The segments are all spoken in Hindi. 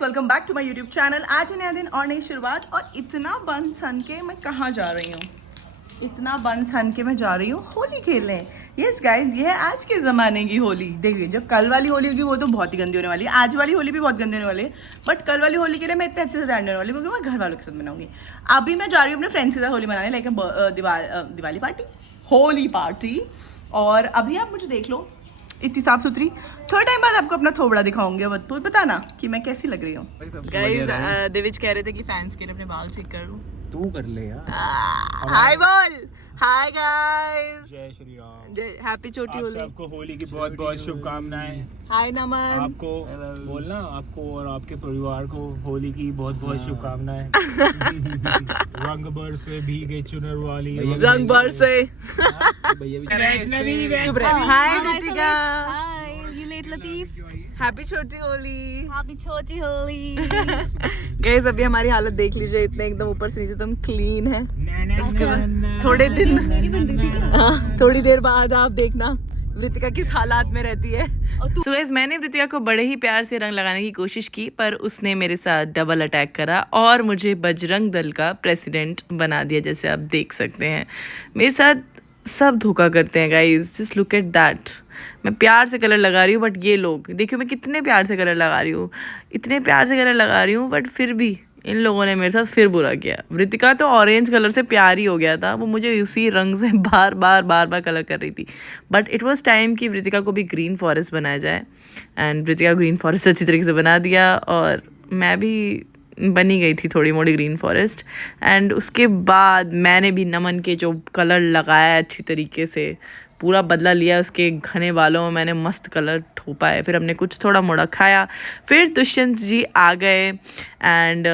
Welcome back to my YouTube channel. आज है नया दिन और नई शुरुआत। और इतना बन सन के मैं कहाँ जा रही हूँ, इतना बन सन के मैं जा रही हूँ होली खेलने। यस गाइज, ये है आज के ज़माने की होली। देखिए, जो कल वाली होली होगी वो तो बहुत ही गंदी होने वाली है, आज वाली होली भी बहुत गंदी होने वाली है, बट कल वाली होली के लिए मैं इतने अच्छे से तैयार होने वाली हूँ क्योंकि मैं घर वालों के साथ मनाऊंगी। अभी मैं जा रही हूँ अपने फ्रेंड्स के साथ होली मनाने, like Diwali party, Holi party. और अभी आप मुझे देख लो, इतनी साफ सुथरी। थोड़े टाइम बाद आपको अपना थोबड़ा दिखाऊंगी, अब तो बताना कि मैं कैसी लग रही हूँ। गाइस, दिविज कह रहे थे कि फैंस के लिए अपने बाल ठीक कर लूं। तू कर ले यार। हाय बोल, हाय गाइस, जय श्री राम, जय हैप्पी छोटी होली। आपको होली की बहुत बहुत शुभकामनाएं। हाय नमन, आपको बोलना, आपको और आपके परिवार को होली की बहुत बहुत शुभकामनाएं। रंग बरसे भीगे चुनर वाली, रंग बरसे। Hi Ritika, hi you late Latif, happy छोटी होली। हैप्पी छोटी होली। गाइस, अभी हमारी हालत देख लीजिए, इतने एकदम ऊपर से नीचे एकदम क्लीन है। थोड़े दिन, हाँ, थोड़ी देर बाद आप देखना रितिका किस हालात में रहती है। So guys, मैंने रितिका को बड़े ही प्यार से रंग लगाने की कोशिश की, पर उसने मेरे साथ डबल अटैक करा और मुझे बजरंग दल का प्रेसिडेंट बना दिया, जैसे आप देख सकते हैं। मेरे साथ सब धोखा करते हैं guys, just look at that. मैं प्यार से कलर लगा रही हूँ, बट ये लोग देखियो मैं कितने प्यार से कलर लगा रही हूँ, इतने प्यार से कलर लगा रही हूँ, बट फिर भी इन लोगों ने मेरे साथ फिर बुरा किया। रितिका तो ऑरेंज कलर से प्यार ही हो गया था, वो मुझे उसी रंग से बार बार कलर कर रही थी। बट इट वाज टाइम कि रितिका को भी ग्रीन फॉरेस्ट बनाया जाए, एंड रितिका ग्रीन फॉरेस्ट अच्छी तरीके से बना दिया, और मैं भी बनी गई थी थोड़ी मोड़ी ग्रीन फॉरेस्ट। एंड उसके बाद मैंने भी नमन के जो कलर लगाया अच्छी तरीके से, पूरा बदला लिया उसके घने बालों में, मैंने मस्त कलर ठोपा है। फिर हमने कुछ थोड़ा मोड़ा खाया, फिर दुष्यंत जी आ गए एंड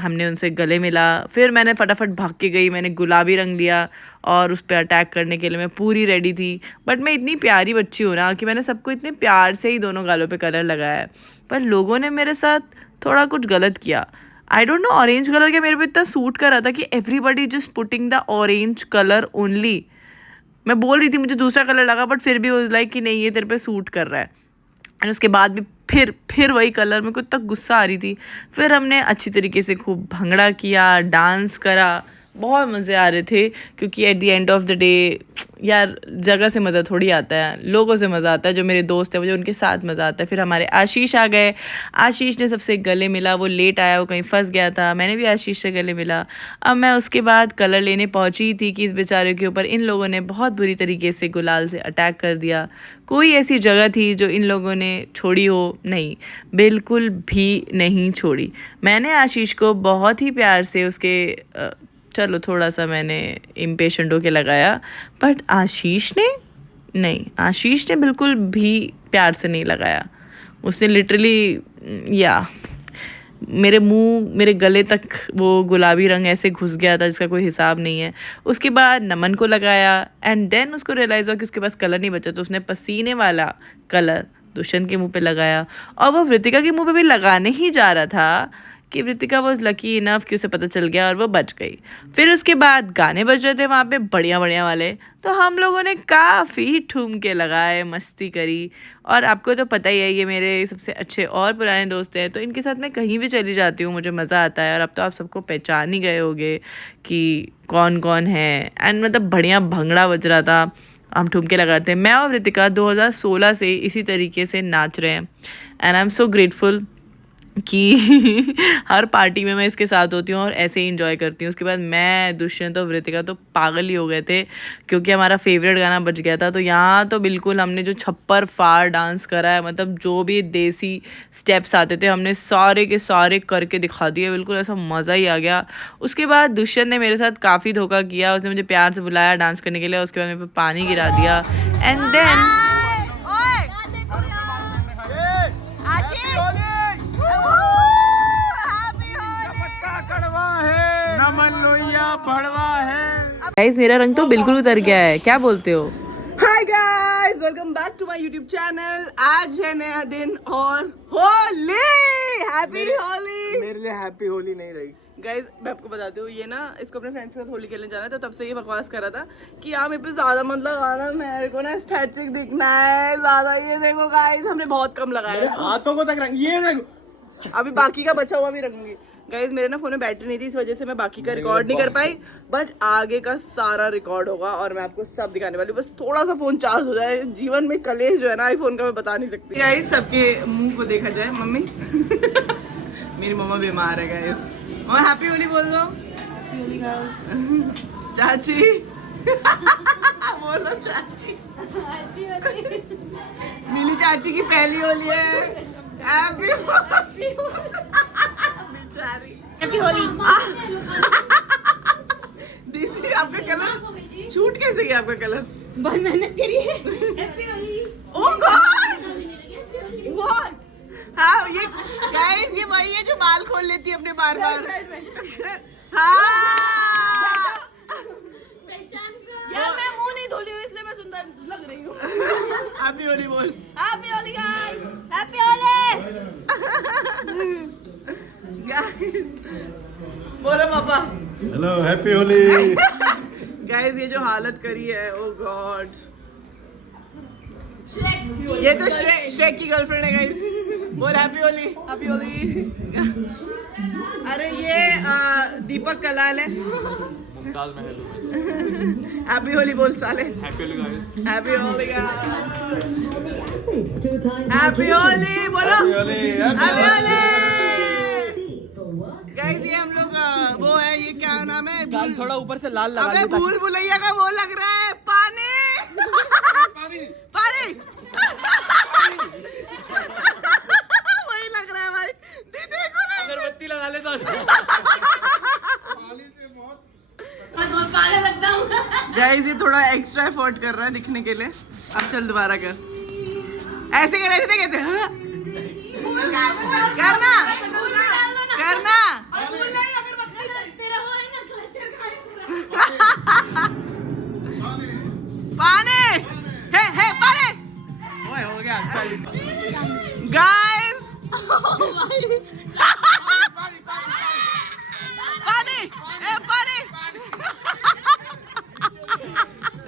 हमने उनसे गले मिला। फिर मैंने फटाफट भाग के गई, मैंने गुलाबी रंग लिया और उस पर अटैक करने के लिए मैं पूरी रेडी थी। बट मैं इतनी प्यारी बच्ची हूँ ना कि मैंने सबको इतने प्यार से ही दोनों गालों पे कलर लगाया है, पर लोगों ने मेरे साथ थोड़ा कुछ गलत किया। I don't know, orange colour क्या मेरे पे इतना सूट कर रहा था कि everybody just putting the orange colour only. मैं बोल रही थी मुझे दूसरा कलर लगा, बट फिर भी वो लाइक कि नहीं ये तेरे पे सूट कर रहा है। एंड उसके बाद भी फिर वही कलर, मेरे को इतना गुस्सा आ रही थी। फिर हमने अच्छी तरीके से खूब भंगड़ा किया, डांस करा, बहुत मज़े आ रहे थे, क्योंकि at the end of the day यार जगह से मज़ा थोड़ी आता है, लोगों से मज़ा आता है। जो मेरे दोस्त हैं मुझे उनके साथ मज़ा आता है। फिर हमारे आशीष आ गए, आशीष ने सबसे गले मिला, वो लेट आया, वो कहीं फंस गया था, मैंने भी आशीष से गले मिला। अब मैं उसके बाद कलर लेने पहुंची थी कि इस बेचारे के ऊपर इन लोगों ने बहुत बुरी तरीके से गुलाल से अटैक कर दिया। कोई ऐसी जगह थी जो इन लोगों ने छोड़ी हो? नहीं, बिल्कुल भी नहीं छोड़ी। मैंने आशीष को बहुत ही प्यार से उसके चलो थोड़ा सा मैंने इम्पेशेंट होके लगाया, बट आशीष ने नहीं, आशीष ने बिल्कुल भी प्यार से नहीं लगाया। उसने लिटरली मेरे मुंह, मेरे गले तक वो गुलाबी रंग ऐसे घुस गया था जिसका कोई हिसाब नहीं है। उसके बाद नमन को लगाया, एंड देन उसको रियलाइज़ हुआ कि उसके पास कलर नहीं बचा, तो उसने पसीने वाला कलर दुष्यंत के मुंह पे लगाया, और वो रितिका के मुंह पे भी लगाने ही जा रहा था कि रितिका वॉज लकी इनफ कि उसे पता चल गया और वो बच गई। फिर उसके बाद गाने बज रहे थे वहाँ पे बढ़िया वाले, तो हम लोगों ने काफ़ी ठुमके लगाए, मस्ती करी। और आपको तो पता ही है ये मेरे सबसे अच्छे और पुराने दोस्त हैं, तो इनके साथ मैं कहीं भी चली जाती हूँ, मुझे मज़ा आता है। और अब तो आप सबको पहचान ही गए होंगे कि कौन कौन है। एंड मतलब बढ़िया भंगड़ा बज रहा था, हम ठुमके लगाते हैं। मैं और रितिका 2016 से इसी तरीके से नाच रहे हैं, and I am so grateful कि हर पार्टी में मैं इसके साथ होती हूँ और ऐसे ही इंजॉय करती हूँ। उसके बाद मैं, दुष्यंत और रितिका तो पागल ही हो गए थे, क्योंकि हमारा फेवरेट गाना बज गया था। तो यहाँ तो बिल्कुल हमने जो छप्पर फाड़ डांस करा है, मतलब जो भी देसी स्टेप्स आते थे हमने सारे के सारे करके दिखा दिए, बिल्कुल ऐसा मज़ा ही आ गया। उसके बाद दुष्यंत ने मेरे साथ काफ़ी धोखा किया, उसने मुझे प्यार से बुलाया डांस करने के लिए, उसके बाद मेरे पे पानी गिरा दिया। एंड देन गाइस, मेरा रंग तो बिल्कुल उतर गया है, क्या बोलते हो? Hi guys, welcome back to my YouTube channel. आज है नया दिन और होली। हैप्पी होली। मेरे लिए हैप्पी होली नहीं रही। गाइज मैं आपको बताती हूँ, ये ना इसको अपने फ्रेंड्स के साथ होली खेलने जाना था, तो तब से ये बकवास कर रहा था कि यार मेरे पे ज्यादा मत लगाना, मेरे को ना एस्थेटिक दिखना है ज्यादा। ये देखो गाइज हमने बहुत कम लगाया, हाथों को तक रंग, ये देखो अभी बाकी का बचा हुआ भी रखूंगी। गाइज मेरे ना फोन में बैटरी नहीं थी, इस वजह से मैं बाकी का रिकॉर्ड नहीं कर पाई, बट आगे का सारा रिकॉर्ड होगा और मैं आपको सब दिखाने वाली हूँ। बस थोड़ा सा फोन चार्ज हो जाए, जीवन में कलेश जो है ना आईफोन का मैं बता नहीं सकती। गाइज सबके मुंह को देखा जाए, मम्मी मेरी मम्मा बीमार है गाइज। मम्मा हैप्पी होली बोल दो। Happy Holi guys. चाची बोलो चाची। हैप्पी होली। मिली चाची की पहली होली है। हैप्पी बेचारी हैप्पी होली। दीदी आपका कलर छूट कैसे गया? आपका कलर बहुत मेहनत करी है। Happy Holi. Oh God what? हाँ ये गाइस ये वही है जो बाल खोल लेती है अपने बार बार। हाँ यार मैं मुंह नहीं धोली हूँ इसलिए मैं सुंदर लग रही हूँ। हैप्पी होली बोल। Happy Holi guys. Happy Holi. बोलो पापा। Hello happy Holi. गाइस ये जो हालत करी है, ओ गॉड। ये तो श्रेक की गर्लफ्रेंड है गाइस। बोल हैप्पी होली। हैप्पी होली। अरे ये दीपक कलाल है। मुमताज महल। हैप्पी होली बोल साले। Happy Holi guys. Happy Holi happy Holi बोलो। Happy Holi guys. ये हम लोग वो है, ये क्या नाम है? गाल थोड़ा ऊपर से लाल लगा। अबे भूल भुलैया का वो लग रहा है, पानी पानी वही लग रहा है भाई। देखो ना अगरबत्ती लगा ले तो गाइस ये थोड़ा एक्स्ट्रा एफर्ट कर रहा है दिखने के लिए। अब चल दोबारा कर, ऐसे कर, ऐसे कहते हैं हाँ? करना करना। पानी है पानी। ओए हो गया चल। गाइस पानी ए पानी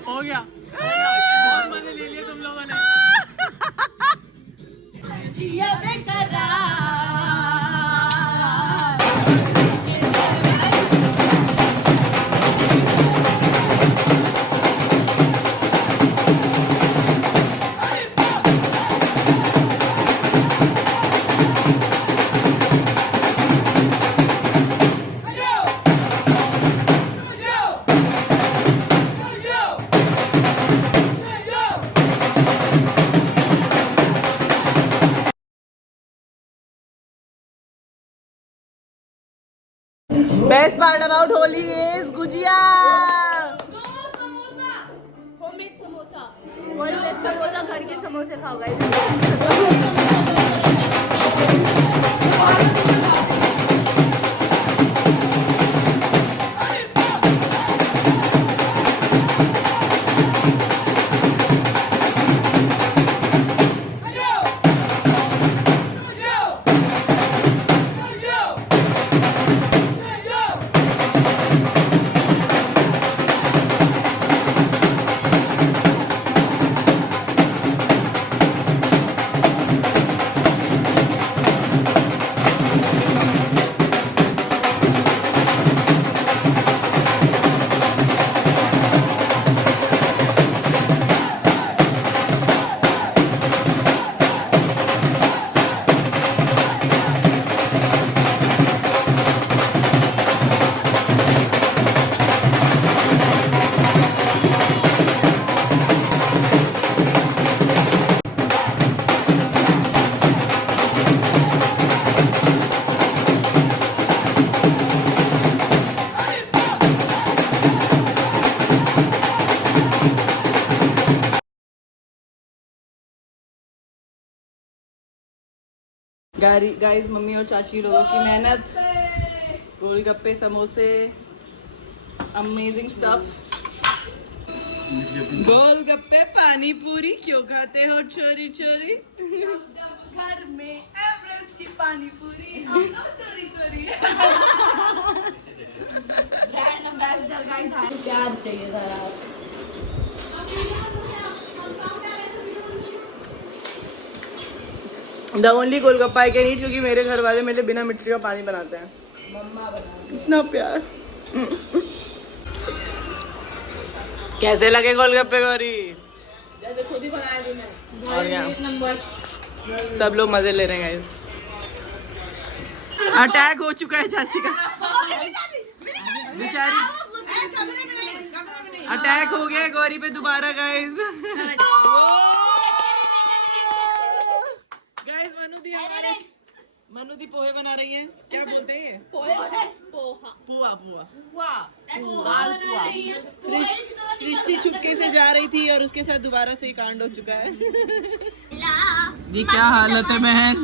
हो गया बहुत मजे ले लिए तुम लोगों ने। ये बेकरार। Best part about Holi is gujiya. Samosa, homemade samosa, world best samosa, घर के समोसे खाओ गाइस। गाइस मम्मी और चाची लोगों की मेहनत, गोलगप्पे समोसे, अमेजिंग स्टफ। गोलगप्पे पानी पूरी क्यों खाते हो चोरी चोरी? घर में उसकी पानी पूरी चोरी चोरी ब्रांड एम्बेसडर गाइस प्यार चाहिए था यार The only golgappa I can eat क्योंकि मेरे घर वाले मेरे बिना मिर्ची का पानी बनाते हैं। मम्मा बना इतना प्यार। कैसे लगे गोलगप्पे गौरी? जैसे खुद ही बनाया थी मैं और क्या? एक नंबर सब लोग मजे ले रहे हैं गाइस। अटैक हो चुका है चाची का। बेचारी अटैक हो गया गौरी पे दोबारा गाइस। गाइस मनु दी पोहे बना रही हैं। क्या बोलते हैं ये? पोहा पुआ सृष्टि चुपके से जा रही थी और उसके साथ दोबारा से ही कांड हो चुका है। ये क्या हालत है बहन?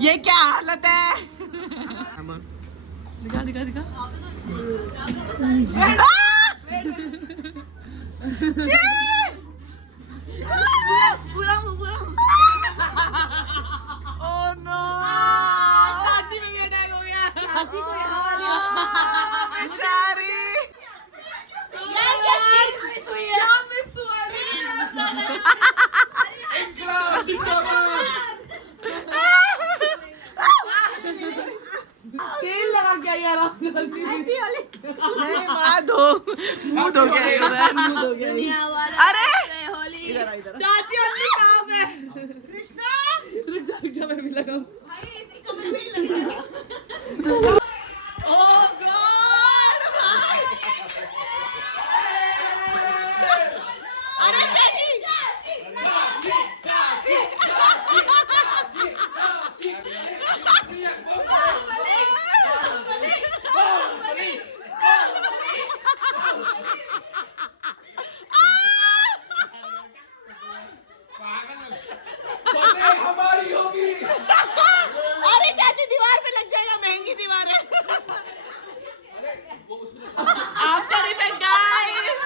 ये क्या हालत है? दिखा दिखा दिखा। पूरा ओह नो चाची में भी अटैक हो गया। चाची को यहाँ बेचारी तेल लगा क्या यार आप? नहीं माँ धो मुंह धो गया मुंह धो गया। दुनिया वाला अरे होली इधर चाची अन्नी साहब है। कृष्णा रुक जा मैं भी लगाऊं। भाई इसी कमर में ही लगेगा। ओह गॉड अरे नहीं हमारी होगी। अरे चाची दीवार पे लग जाएगा महंगी दीवार है। After effect guys.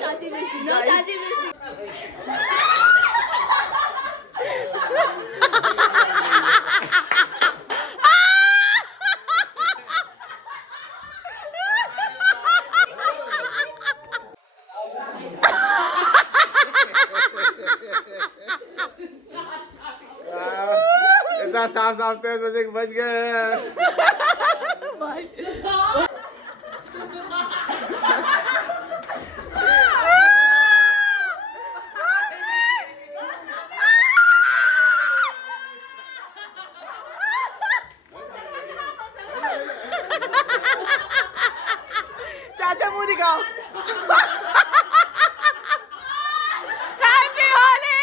चाची मिर्ची नो चाची मिर्ची इतना साफ साफ थे सोचे कि बच गए। चाचा मुंह दिखाओ। हैप्पी होली।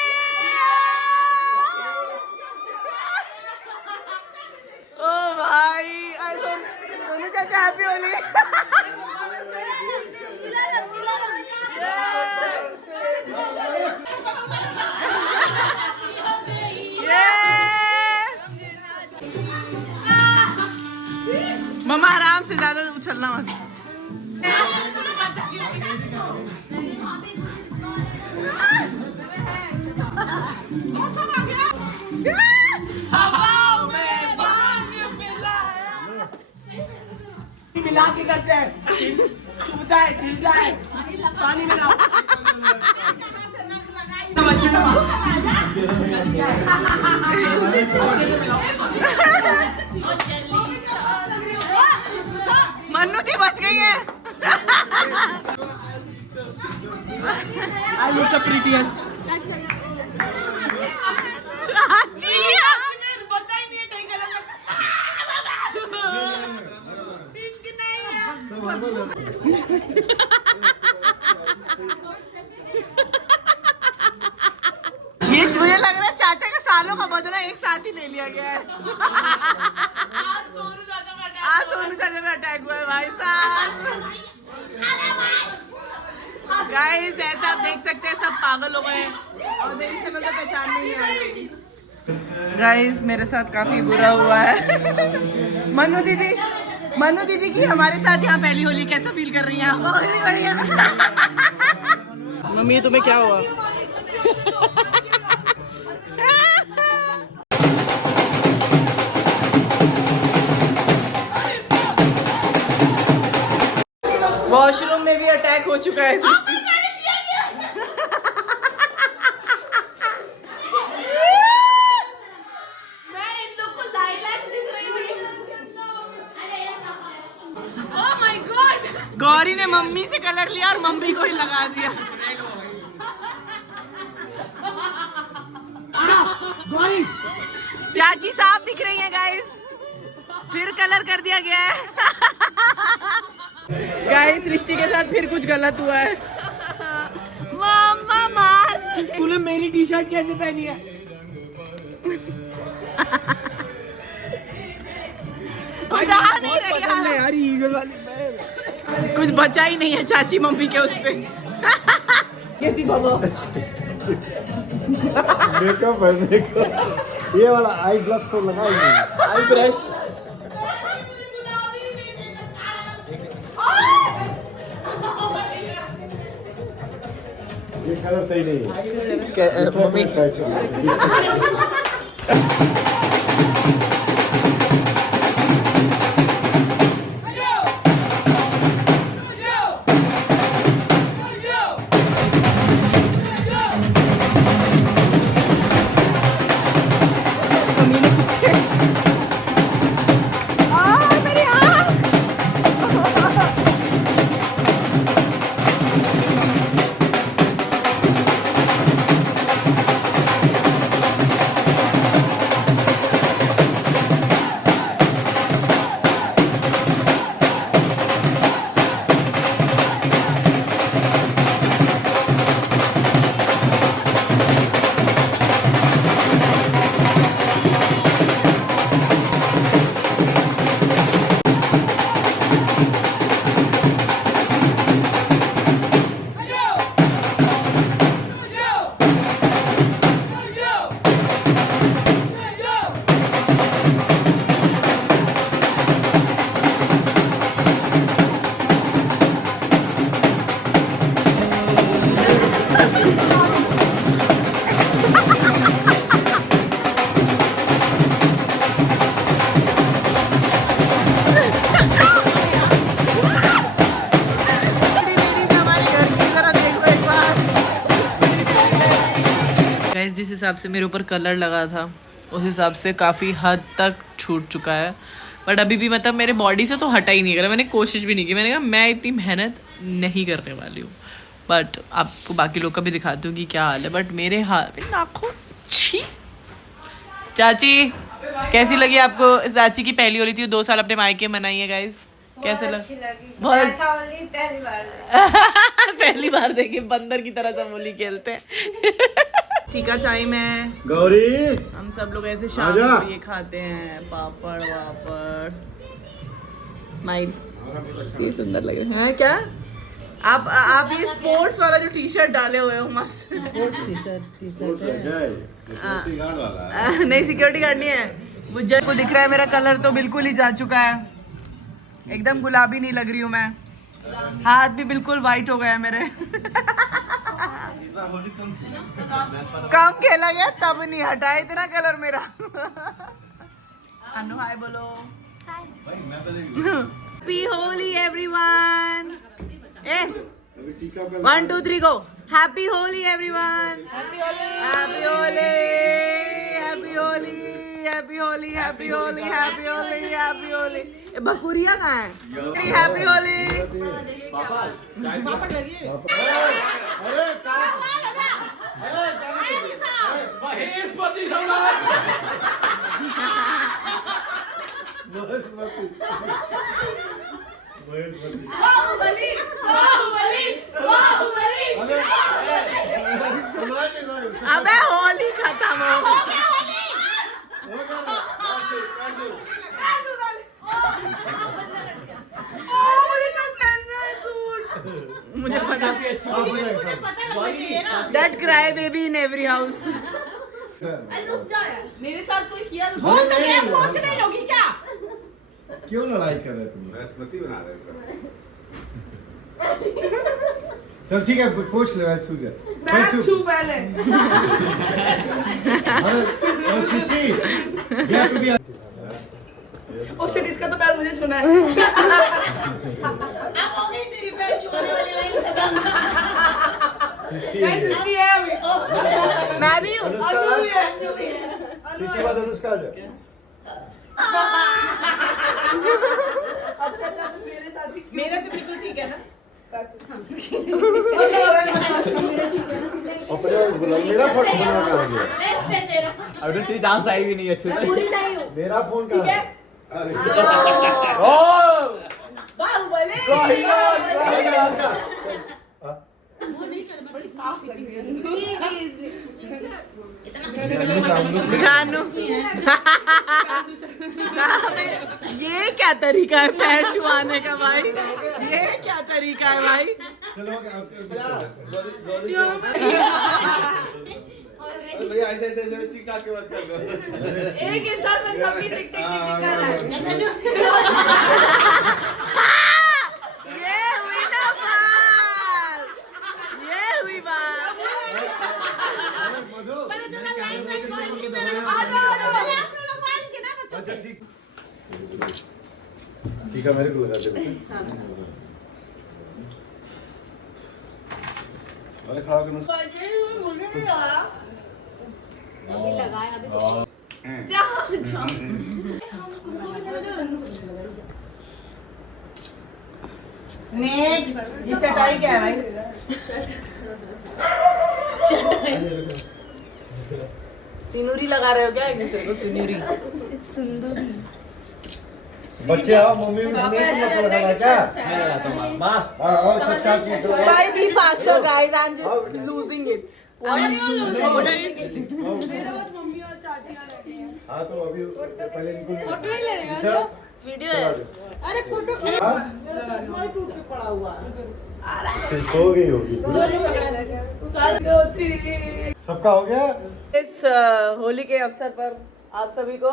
ओ भाई सोनू चाचा हैप्पी होली। मम्मा आराम से ज्यादा उछलना मत। मिला के करते हैं, चुभता है, छिलता है, पानी में लाओ। मन्नू जी बच गई है। I look the prettiest. चाची ये मुझे लग रहा है चाचा का सालों का बदला एक साथ ही ले लिया गया है। आज सोनू चाचा में अटैक हुआ है भाई साहब। गाइस ऐसा आप देख सकते हैं सब पागल हो गए और मेरी शक्ल तो पहचान नहीं आ रही। गाइस मेरे साथ काफी बुरा हुआ है। मनु दीदी मनु दीदी की हमारे साथ यहाँ पहली होली कैसा फील कर रही हैं आप? बहुत ही बढ़िया। मम्मी तुम्हें क्या हुआ? वॉशरूम में भी अटैक हो चुका है सृष्टि। मैं इन लोग को लाइलैक लिख रही हूँ। Oh my God. गौरी ने मम्मी से कलर लिया और मम्मी को ही लगा दिया। गौरी चाची साफ दिख रही है गाइस, फिर कलर कर दिया गया है। गाइस सृष्टि के साथ फिर कुछ गलत हुआ है। मम्मा मार। तूने मेरी टी शर्ट कैसे पहनी है? उठा नहीं रही यार। यार ईगल वाली कुछ बचा ही नहीं है चाची मम्मी के उस पे। मेकअप है मेकअप। ये वाला आई ग्लास तो लगा ही नहीं। I brush. ये कलर सही नहीं है। मम्मी जिस हिसाब से मेरे ऊपर कलर लगा था उस हिसाब से काफ़ी हद तक छूट चुका है, बट अभी भी मतलब मेरे बॉडी से तो हटा ही नहीं करा। मैंने कोशिश भी नहीं की, मैंने कहा मैं इतनी मेहनत नहीं करने वाली हूँ। बट आपको बाकी लोग का भी दिखाती हूँ कि क्या हाल है। बट मेरे हाल में नाखून छी। चाची कैसी लगी आपको? चाची की पहली होली थी, 2 साल अपने मायके मनाई है गाइस। कैसे लगी? बहुत पहली बार पहली बार देखे बंदर की तरह सब होली खेलते हैं। टीका चाय में गौरी हम सब लोग ऐसे शाम आजा। को ये खाते हैं, पापड़ वापड़। स्माइल, ये सुंदर लग रहा है क्या? आप ये स्पोर्ट्स वाला जो टी शर्ट डाले हुए हो मस्त। नहीं सिक्योरिटी गार्ड नहीं है। मुझे को दिख रहा है मेरा कलर तो बिल्कुल ही जा चुका है, एकदम गुलाबी नहीं लग रही हूँ मैं। हाथ भी बिल्कुल वाइट हो गया है मेरे। कम खेला गया तब नहीं हटा इतना कलर मेरा। अनु हाय बोलो। Happy Holi everyone. 1 2 3 go. Happy Holi everyone. Happy Holi, happy Holi, happy Holi, happy Holi, happy Holi, happy Holi. बकुरिया कहाँ है? हैप्पी होली। बाहुबली बाहुबली बाहुबली। अबे होली खत्म हो गई। मुझे पता that cry baby in every house. रुक जा यार, मेरे साथ कोई किया तो क्या? क्यों लड़ाई कर रहे तुम? स्मृति बना रहे हैं। चल ठीक है, पूछ ले राइट सूर्य। पैर छू पहले। अरे सृष्टि, क्या तू भी? ओ शिट, इसका तो पैर मुझे छूना है। अब हो गई तेरी पैर छूने वाली लाइन खत्म। सृष्टि नहीं, सृष्टि है अभी। मैं भी हूँ। अनु भी है। सृष्टि बाद अनुष्का जा। अब चाचा तो मेरे साथ ही। मेरा तो बिल्कुल ठीक है ना? अपने बुला, मेरा फोन कहाँ आ गया? बेस्ट है तेरा। अभी तेरी चांस आई भी नहीं अच्छे मैं से। पूरी नहीं हूँ। मेरा फोन कहाँ है? बाहुबली। वो नहीं चल, मैं बड़ी साफ फिटिंग है। जानू। ये क्या तरीका है पैर छुआने का भाई? ये क्या तरीका है भाई? चलो भैया ऐसे ऐसे ऐसे टिक टाक के बस कर दो। एक इंसान में सभी टिक टिक निकल रहा है। ये हुई ना बात। ये हुई बात। अच्छा ठीक है, मेरे को लगा दे बेटा। अरे खड़ा करना। अभी लगाया अभी तो। जाओ जाओ। नेक्स्ट, ये चटाई क्या है भाई? चटाई। सिनूरी लगा रहे हो क्या एक दूसरे को? सिनूरी। बच्चे आओ, मम्मी भी सुने तो मत लगाना क्या? मैं लगाता हूँ माँ। हाँ सच्चा चीज हो। Why be faster, guys? I'm just losing it. हाँ तो अभी पहले इनको फोटो ही ले रहे निशा, हो? वीडियो है। चला दो। अरे फोटो हाँ? हो गई होगी। सबका हो गया? इस होली के अवसर पर आप सभी को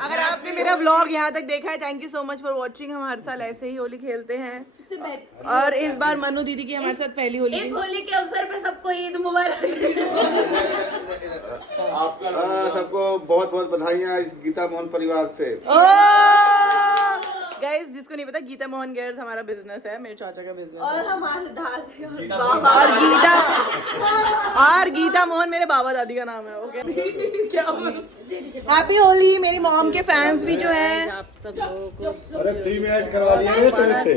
अगर आपने मेरा व्लॉग यहाँ तक देखा है, thank you so much for watching. हम हर साल ऐसे ही होली खेलते हैं और इस बार मनु दीदी की हमारे साथ पहली होली इस होली के अवसर पे सबको ईद मुबारक। सबको बहुत बहुत बधाइयाँ इस गीता मोहन परिवार से। गाइस, जिसको नहीं पता, गीता मोहन गेयर्स हमारा बिजनेस है, मेरे चाचा का बिजनेस और है। हमारे दादी और और गीता मोहन मेरे बाबा दादी का नाम है। ओके, क्या हैप्पी होली मेरी मॉम के फैंस भी जो हैं। आप सब लोगों को अरे 3 मिनट करवा दिया तेरे से।